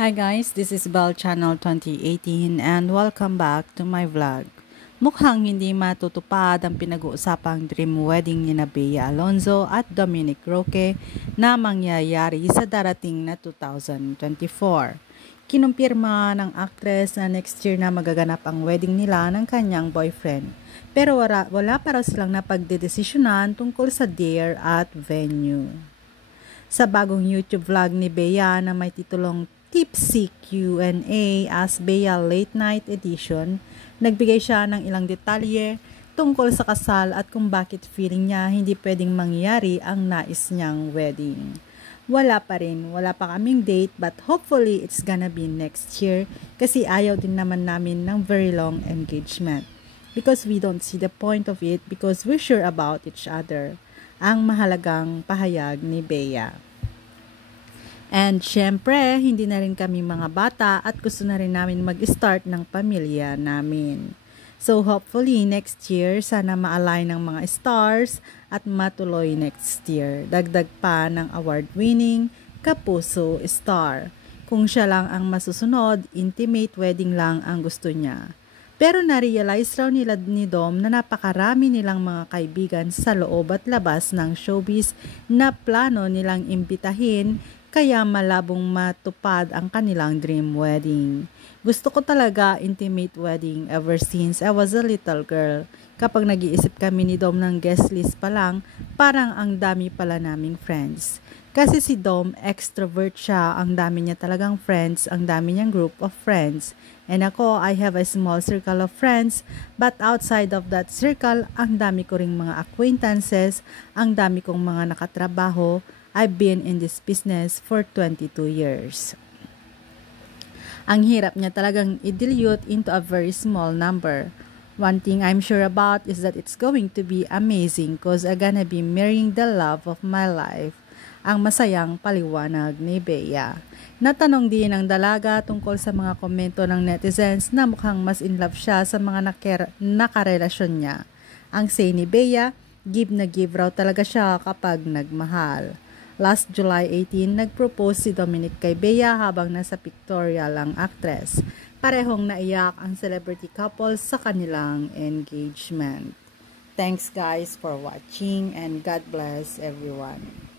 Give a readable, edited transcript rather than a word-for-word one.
Hi guys, this is Bell Channel 2018 and welcome back to my vlog. Mukhang hindi matutupad ang pinag-uusapang dream wedding ni Bea Alonzo at Dominic Roque na mangyayari sa darating na 2024. Kinumpirma ng actress na next year na magaganap ang wedding nila ng kanyang boyfriend. Pero wala pa raw silang napagdedesisyonan tungkol sa date at venue. Sa bagong YouTube vlog ni Bea na may titulong Tipsy Q&A as Bea Late Night Edition, nagbigay siya ng ilang detalye tungkol sa kasal at kung bakit feeling niya hindi pwedeng mangyari ang nais niyang wedding. Wala pa kaming date but hopefully it's gonna be next year kasi ayaw din naman namin ng very long engagement. Because we don't see the point of it because we're sure about each other. Ang mahalagang pahayag ni Bea. And syempre, hindi na rin kami mga bata at gusto na rin namin mag-start ng pamilya namin. So hopefully next year, sana ma-align ng mga stars at matuloy next year. Dagdag pa ng award-winning Kapuso star. Kung siya lang ang masusunod, intimate wedding lang ang gusto niya. Pero na-realize raw nila ni Dom na napakarami nilang mga kaibigan sa loob at labas ng showbiz na plano nilang imbitahin kaya malabong matupad ang kanilang dream wedding. Gusto ko talaga intimate wedding ever since I was a little girl. Kapag nag-iisip kami ni Dom ng guest list pa lang, parang ang dami pala naming friends. Kasi si Dom, extrovert siya, ang dami niya talagang friends, ang dami niyang group of friends. And ako, I have a small circle of friends, but outside of that circle, ang dami ko ring mga acquaintances, ang dami kong mga nakatrabaho. I've been in this business for 22 years. Ang hirap niya talagang i-dilute into a very small number. One thing I'm sure about is that it's going to be amazing cause I'm gonna be marrying the love of my life. Ang masayang paliwanag ni Bea. Natanong din ng dalaga tungkol sa mga komento ng netizens na mukhang mas in love siya sa mga nakarelasyon niya. Ang say ni Bea, give na give raw talaga siya kapag nagmahal. Last July 18, nag-propose si Dominic kay Bea habang nasa pictorial ang actress. Parehong naiyak ang celebrity couple sa kanilang engagement. Thanks guys for watching and God bless everyone.